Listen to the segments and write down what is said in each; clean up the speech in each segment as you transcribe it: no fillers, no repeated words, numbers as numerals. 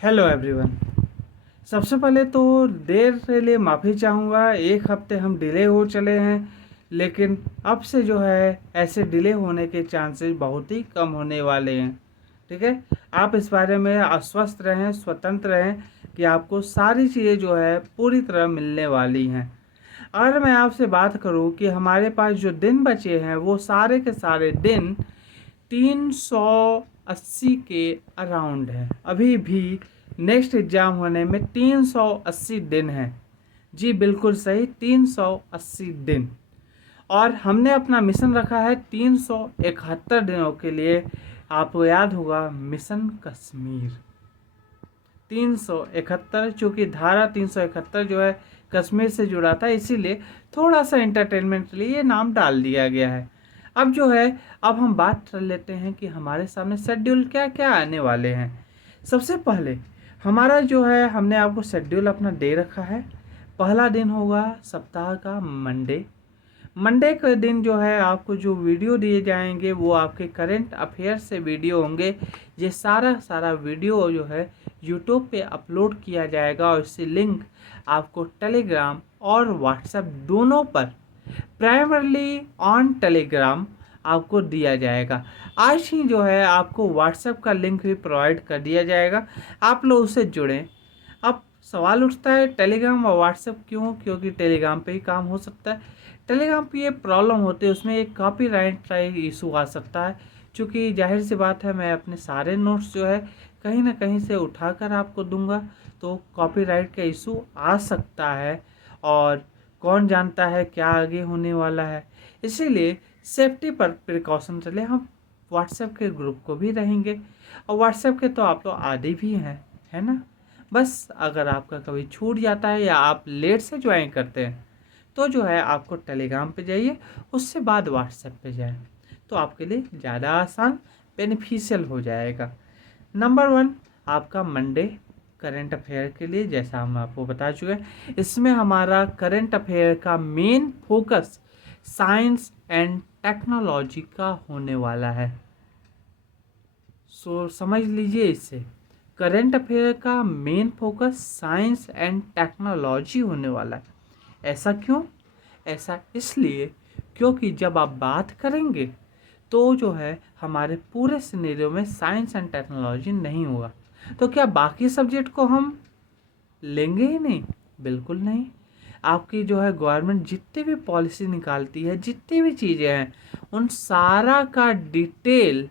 Hello everyone. सबसे पहले तो देर के लिए माफ़ी चाहूँगा। एक हफ्ते हम डिले हो चले हैं, लेकिन अब से जो है ऐसे डिले होने के चांसेस बहुत ही कम होने वाले हैं। ठीक है, आप इस बारे में आश्वस्त रहें, स्वतंत्र रहें कि आपको सारी चीज़ें जो है पूरी तरह मिलने वाली हैं। अगर मैं आपसे बात करूं कि हमारे पास जो दिन बचे हैं वो सारे के सारे दिन 380 के अराउंड है। अभी भी नेक्स्ट एग्ज़ाम होने में 380 दिन है। जी बिल्कुल सही, 380 दिन। और हमने अपना मिशन रखा है 371 दिनों के लिए। आपको याद होगा मिशन कश्मीर 371, चूँकि धारा 371 जो है कश्मीर से जुड़ा था, इसीलिए थोड़ा सा इंटरटेनमेंट के लिए ये नाम डाल दिया गया है। अब जो है, अब हम बात कर लेते हैं कि हमारे सामने शेड्यूल क्या क्या आने वाले हैं। सबसे पहले हमारा जो है, हमने आपको शेड्यूल अपना दे रखा है। पहला दिन होगा सप्ताह का मंडे। मंडे के दिन जो है आपको जो वीडियो दिए जाएंगे वो आपके करंट अफेयर से वीडियो होंगे। ये सारा वीडियो जो है यूट्यूब पे अपलोड किया जाएगा और इससे लिंक आपको टेलीग्राम और व्हाट्सएप दोनों पर, प्राइमरली ऑन टेलीग्राम, आपको दिया जाएगा। आज ही जो है आपको व्हाट्सएप का लिंक भी प्रोवाइड कर दिया जाएगा, आप लोग उससे जुड़ें। अब सवाल उठता है टेलीग्राम और व्हाट्सएप क्यों? क्योंकि टेलीग्राम पे ही काम हो सकता है। टेलीग्राम पे ये प्रॉब्लम होती है, उसमें एक कॉपीराइट का इशू आ सकता है। क्योंकि जाहिर सी बात है, मैं अपने सारे नोट्स जो है कहीं ना कहीं से उठाकर आपको दूंगा, तो कॉपीराइट का इशू आ सकता है। और कौन जानता है क्या आगे होने वाला है। इसीलिए सेफ्टी पर प्रिकॉशन चले, हम व्हाट्सएप के ग्रुप को भी रहेंगे। और व्हाट्सएप के तो आप तो आदि भी हैं, है ना। बस अगर आपका कभी छूट जाता है या आप लेट से ज्वाइन करते हैं, तो जो है आपको टेलीग्राम पे जाइए, उससे बाद व्हाट्सएप पे जाए, तो आपके लिए ज़्यादा आसान, बेनिफिशियल हो जाएगा। नंबर 1 आपका मंडे करंट अफेयर के लिए, जैसा हम आपको बता चुके हैं, इसमें हमारा करंट अफेयर का main focus science and technology का होने वाला है। सो समझ लीजिए, इससे करंट अफेयर का main focus science and technology होने वाला है। ऐसा क्यों? ऐसा इसलिए क्योंकि जब आप बात करेंगे तो जो है हमारे पूरे सिनेरियो में साइंस एंड टेक्नोलॉजी नहीं होगा, तो क्या बाकी सब्जेक्ट को हम लेंगे ही नहीं? बिल्कुल नहीं। आपकी जो है गवर्नमेंट जितनी भी पॉलिसी निकालती है, जितनी भी चीज़ें हैं, उन सारा का डिटेल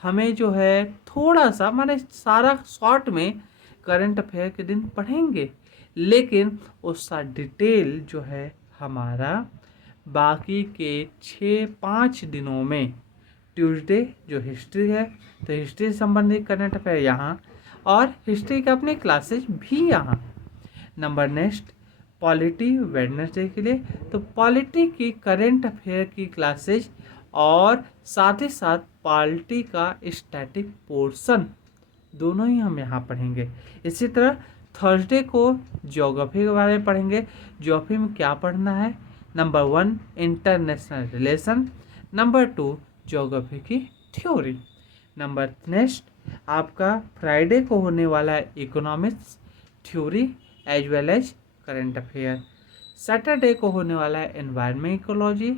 हमें जो है थोड़ा सा, माने सारा शॉर्ट में करंट अफेयर के दिन पढ़ेंगे, लेकिन उसका डिटेल जो है हमारा बाकी के 6-5 दिनों में, ट्यूसडे जो हिस्ट्री है, तो हिस्ट्री से संबंधित करंट अफेयर यहाँ, और हिस्ट्री के अपने क्लासेज भी यहाँ। नंबर नेक्स्ट पॉलिटी वेडनेसडे के लिए, तो पॉलिटी की करंट अफेयर की क्लासेज और साथ ही साथ पॉलिटी का स्टैटिक पोर्शन दोनों ही हम यहाँ पढ़ेंगे। इसी तरह थर्सडे को ज्योग्राफी के बारे में पढ़ेंगे। ज्योग्राफी में क्या पढ़ना है? Number 1 international relation, number 2 geography की थ्योरी। नंबर नेक्स्ट आपका फ्राइडे को होने वाला है economics theory as well as current affair. Saturday को होने वाला है environment ecology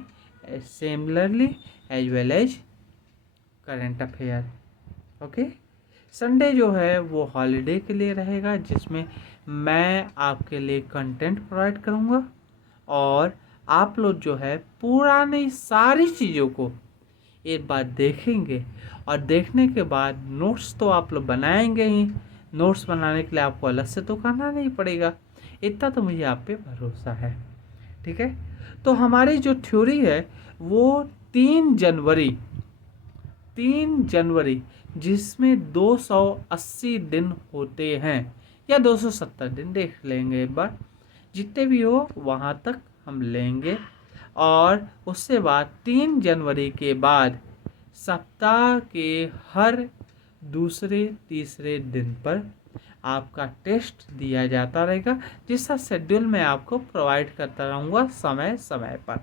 similarly as well as current affair. Okay, Sunday जो है वो हॉलीडे के लिए रहेगा, जिसमें मैं आपके लिए कंटेंट प्रोवाइड करूँगा और आप लोग जो है पुरानी सारी चीज़ों को एक बार देखेंगे, और देखने के बाद नोट्स तो आप लोग बनाएंगे ही। नोट्स बनाने के लिए आपको अलग से तो करना नहीं पड़ेगा, इतना तो मुझे आप पे भरोसा है। ठीक है, तो हमारी जो थ्योरी है वो 3 जनवरी, जिसमें 280 दिन होते हैं, या 270 दिन, देख लेंगे एक बार, जितने भी हो वहाँ तक हम लेंगे। और उससे बाद 3 जनवरी के बाद सप्ताह के हर दूसरे तीसरे दिन पर आपका टेस्ट दिया जाता रहेगा, जिसका शेड्यूल मैं आपको प्रोवाइड करता रहूँगा समय समय पर।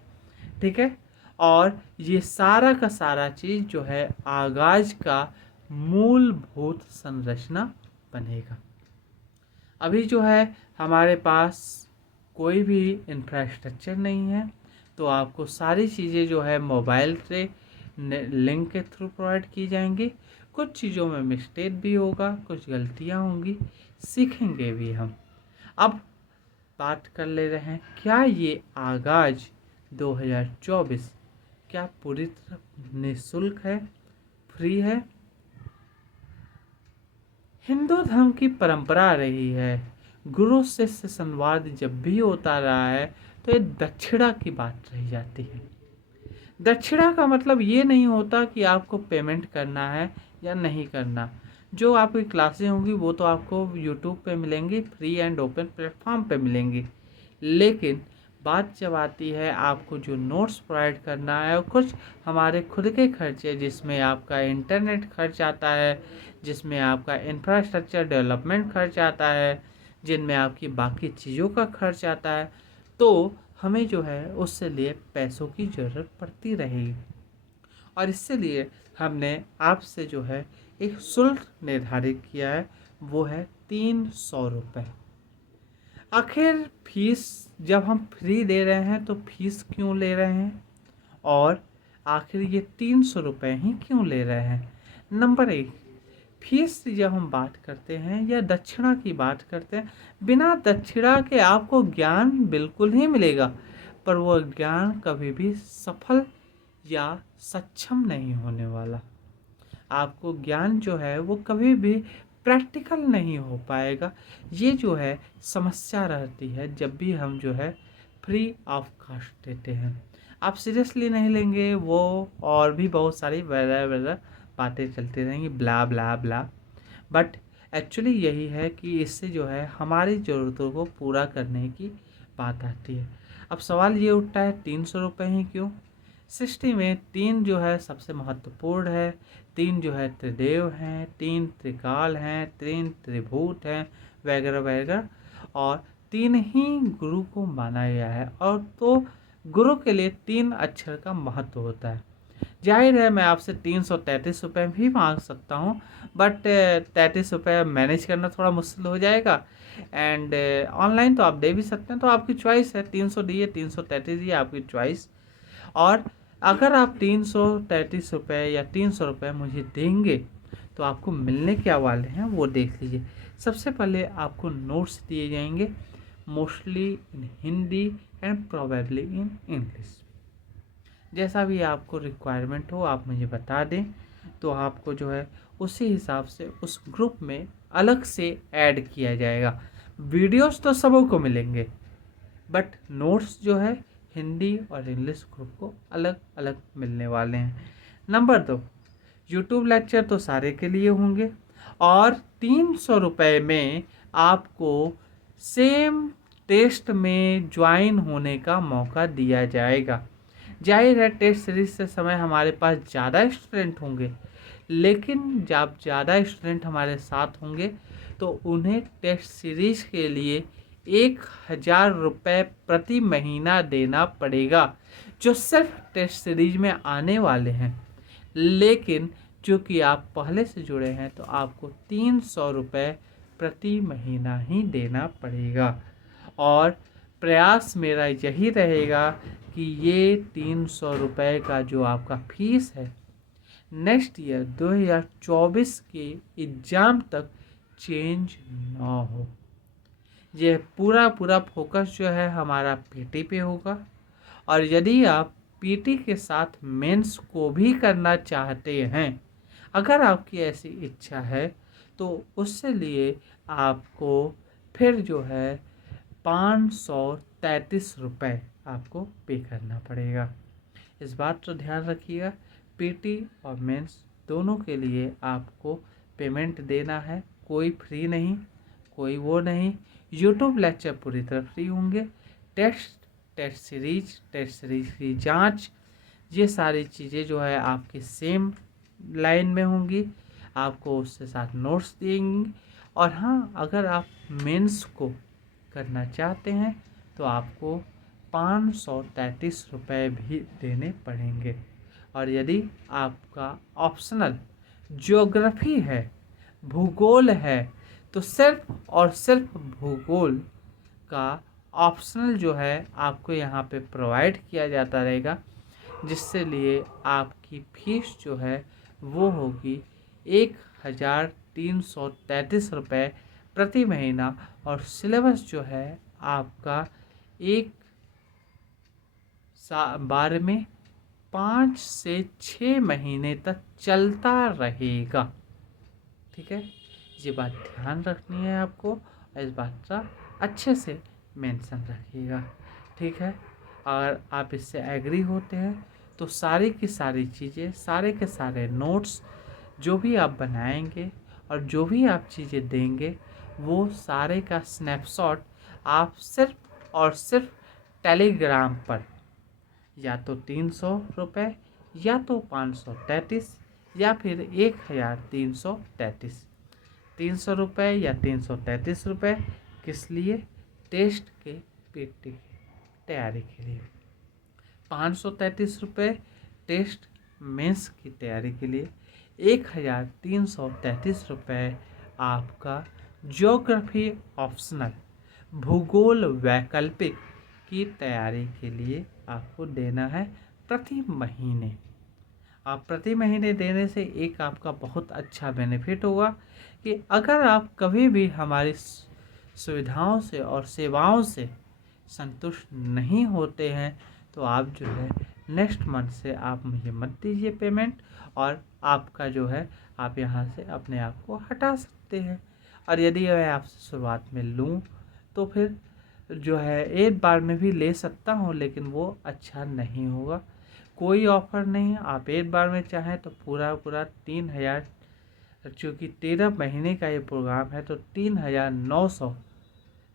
ठीक है, और ये सारा का सारा चीज़ जो है आगाज का मूलभूत संरचना बनेगा। अभी जो है हमारे पास कोई भी इंफ्रास्ट्रक्चर नहीं है, तो आपको सारी चीज़ें जो है मोबाइल से लिंक के थ्रू प्रोवाइड की जाएंगी। कुछ चीज़ों में मिस्टेक भी होगा, कुछ गलतियां होंगी, सीखेंगे भी हम। अब बात कर ले रहे हैं, क्या ये आगाज 2024 क्या पूरी तरह निःशुल्क है, फ्री है? हिंदू धर्म की परंपरा रही है, गुरु शिष्य संवाद जब भी होता रहा है तो ये दक्षिणा की बात रही जाती है। दक्षिणा का मतलब ये नहीं होता कि आपको पेमेंट करना है या नहीं करना। जो आपकी क्लासें होंगी वो तो आपको यूट्यूब पे मिलेंगी, फ्री एंड ओपन प्लेटफॉर्म पे मिलेंगी। लेकिन बात जब आती है आपको जो नोट्स प्रोवाइड करना है, और कुछ हमारे खुद के खर्चे जिसमें आपका इंटरनेट खर्च आता है, जिसमें आपका इंफ्रास्ट्रक्चर डेवलपमेंट खर्च आता है, जिनमें आपकी बाकी चीज़ों का खर्च आता है, तो हमें जो है उससे लिए पैसों की ज़रूरत पड़ती रहेगी। और इससे लिए हमने आपसे जो है एक शुल्क निर्धारित किया है, वो है 300 रुपये। आखिर फीस जब हम फ्री दे रहे हैं तो फीस क्यों ले रहे हैं, और आखिर ये 300 रुपये ही क्यों ले रहे हैं? नंबर एक, फीस जब हम बात करते हैं या दक्षिणा की बात करते हैं, बिना दक्षिणा के आपको ज्ञान बिल्कुल ही मिलेगा, पर वो ज्ञान कभी भी सफल या सक्षम नहीं होने वाला। आपको ज्ञान जो है वो कभी भी प्रैक्टिकल नहीं हो पाएगा। ये जो है समस्या रहती है जब भी हम जो है फ्री ऑफ कॉस्ट देते हैं। आप सीरियसली नहीं लेंगे वो, और भी बहुत सारी वगैरह वगैरह बातें चलती रहेंगी, ब्ला ब्ला ब्ला। बट एक्चुअली यही है कि इससे जो है हमारी ज़रूरतों को पूरा करने की बात आती है। अब सवाल ये उठता है 300 रुपये ही क्यों? सृष्टि में तीन जो है सबसे महत्वपूर्ण है, तीन जो है त्रिदेव हैं, तीन त्रिकाल हैं, तीन त्रिभूत हैं, वगैरह वगैरह, और तीन ही गुरु को माना गया है। और तो गुरु के लिए 3 अक्षर का महत्व होता है। जाहिर है मैं आपसे 333 रुपये भी मांग सकता हूँ, बट 33 रुपये मैनेज करना थोड़ा मुश्किल हो जाएगा। एंड ऑनलाइन तो आप दे भी सकते हैं, तो आपकी चॉइस है, 300 दिए 333 दिए, आपकी चॉइस। और अगर आप 333 रुपये या 300 रुपये मुझे देंगे तो आपको मिलने क्या वाले हैं वो देख लीजिए। सबसे पहले आपको नोट्स दिए जाएंगे, mostly in Hindi and probably in English. जैसा भी आपको रिक्वायरमेंट हो आप मुझे बता दें, तो आपको जो है उसी हिसाब से उस ग्रुप में अलग से ऐड किया जाएगा। वीडियोस तो सबको मिलेंगे, बट नोट्स जो है हिंदी और इंग्लिश ग्रुप को अलग अलग मिलने वाले हैं। नंबर 2, यूट्यूब लेक्चर तो सारे के लिए होंगे, और 300 रुपये में आपको सेम टेस्ट में ज्वाइन होने का मौका दिया जाएगा। जाहिर है टेस्ट सीरीज से समय हमारे पास ज़्यादा स्टूडेंट होंगे, लेकिन जब ज़्यादा स्टूडेंट हमारे साथ होंगे तो उन्हें टेस्ट सीरीज के लिए 1,000 रुपये प्रति महीना देना पड़ेगा, जो सिर्फ टेस्ट सीरीज में आने वाले हैं। लेकिन चूँकि आप पहले से जुड़े हैं तो आपको 300 रुपये प्रति महीना ही देना पड़ेगा। और प्रयास मेरा यही रहेगा कि ये 300 रुपये का जो आपका फीस है नेक्स्ट ईयर 2024 के एग्ज़ाम तक चेंज ना हो। ये पूरा फोकस जो है हमारा पीटी पे होगा। और यदि आप पीटी के साथ मेंस को भी करना चाहते हैं, अगर आपकी ऐसी इच्छा है, तो उससे लिए आपको फिर जो है 533 रुपये आपको पे करना पड़ेगा। इस बात को ध्यान रखिएगा, पीटी और मेंस दोनों के लिए आपको पेमेंट देना है, कोई फ्री नहीं, कोई वो नहीं। यूट्यूब लेक्चर पूरी तरह फ्री होंगे। टेस्ट सीरीज की जांच, ये सारी चीज़ें जो है आपकी सेम लाइन में होंगी, आपको उससे साथ नोट्स देंगे। और हाँ, अगर आप मेंस को करना चाहते हैं तो आपको 533 रुपये भी देने पड़ेंगे। और यदि आपका ऑप्शनल ज्योग्राफी है, भूगोल है, तो सिर्फ और सिर्फ भूगोल का ऑप्शनल जो है आपको यहाँ पे प्रोवाइड किया जाता रहेगा, जिससे लिए आपकी फीस जो है वो होगी 1,333 रुपये प्रति महीना। और सिलेबस जो है आपका एक बार में 5 से 6 महीने तक चलता रहेगा। ठीक है, ये बात ध्यान रखनी है आपको, इस बात का अच्छे से मेंशन रखिएगा। ठीक है, अगर आप इससे एग्री होते हैं तो सारी की सारी चीज़ें, सारे के सारे नोट्स जो भी आप बनाएंगे और जो भी आप चीज़ें देंगे, वो सारे का स्नैपशॉट आप सिर्फ और सिर्फ टेलीग्राम पर या तो 300 रुपये या तो 533 या फिर 1,333, 300 रुपये या 333 रुपये किस लिए? टेस्ट के पीटी की तैयारी के लिए। 533 रुपये टेस्ट मेंस की तैयारी के लिए। 1,333 रुपये आपका ज्योग्राफी ऑप्शनल भूगोल वैकल्पिक की तैयारी के लिए आपको देना है प्रति महीने। आप प्रति महीने देने से एक आपका बहुत अच्छा बेनिफिट होगा कि अगर आप कभी भी हमारी सुविधाओं से और सेवाओं से संतुष्ट नहीं होते हैं तो आप जो है नेक्स्ट मंथ से आप मुझे मत दीजिए पेमेंट, और आपका जो है आप यहाँ से अपने आप को हटा सकते हैं। और यदि मैं आपसे शुरुआत में लूँ तो फिर जो है एक बार में भी ले सकता हूँ, लेकिन वो अच्छा नहीं होगा। कोई ऑफ़र नहीं है, आप एक बार में चाहें तो पूरा 3,000, चूँकि 13 महीने का ये प्रोग्राम है तो 3,900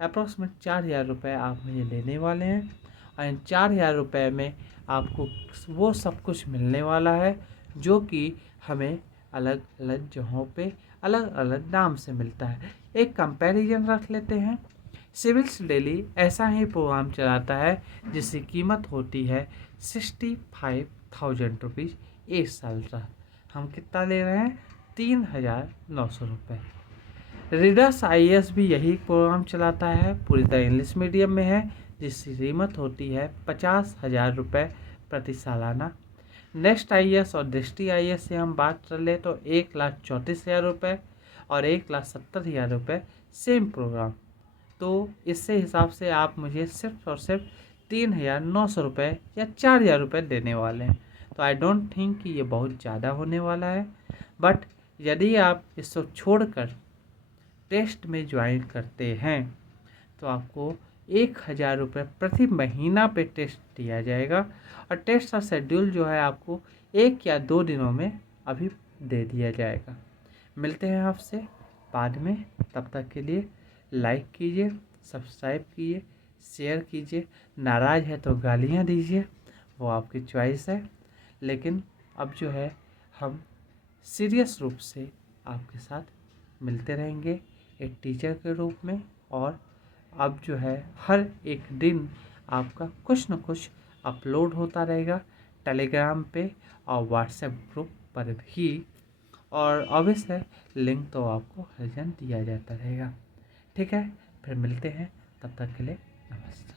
अप्रॉक्सीमेट 4,000 रुपये आप मुझे लेने वाले हैं। और इन 4,000 रुपये में आपको वो सब कुछ मिलने वाला है जो कि हमें अलग अलग जगहों पे अलग अलग नाम से मिलता है। एक कंपैरिजन रख लेते हैं। सिविल्स डेली ऐसा ही प्रोग्राम चलाता है जिसकी कीमत होती है 65,000 रुपीज़ एक साल का। हम कितना ले रहे हैं? 3,900 रुपये। रीडर्स IAS भी यही प्रोग्राम चलाता है, पूरी तरह इंग्लिश मीडियम में है, जिसकी कीमत होती है 50,000 रुपये प्रति सालाना। नेक्स्ट IAS और दृष्टि IAS से हम बात कर ले तो 1,34,000 रुपये और 1,70,000 रुपये सेम प्रोग्राम। तो इससे हिसाब से आप मुझे सिर्फ और सिर्फ 3,900 रुपये या 4,000 रुपये देने वाले हैं। तो आई डोंट थिंक कि ये बहुत ज़्यादा होने वाला है। बट यदि आप इसको छोड़कर टेस्ट में ज्वाइन करते हैं तो आपको 1,000 रुपये प्रति महीना पे टेस्ट दिया जाएगा। और टेस्ट का शेड्यूल जो है आपको 1 या 2 दिनों में अभी दे दिया जाएगा। मिलते हैं आपसे बाद में, तब तक के लिए लाइक कीजिए, सब्सक्राइब कीजिए, शेयर कीजिए। नाराज़ है तो गालियाँ दीजिए, वो आपकी चॉइस है। लेकिन अब जो है हम सीरियस रूप से आपके साथ मिलते रहेंगे एक टीचर के रूप में। और अब जो है हर एक दिन आपका कुछ न कुछ अपलोड होता रहेगा टेलीग्राम पे और व्हाट्सएप ग्रुप पर भी। और ऑब्वियस है लिंक तो आपको हर जन दिया जाता रहेगा। ठीक है, फिर मिलते हैं, तब तक के लिए नमस्ते।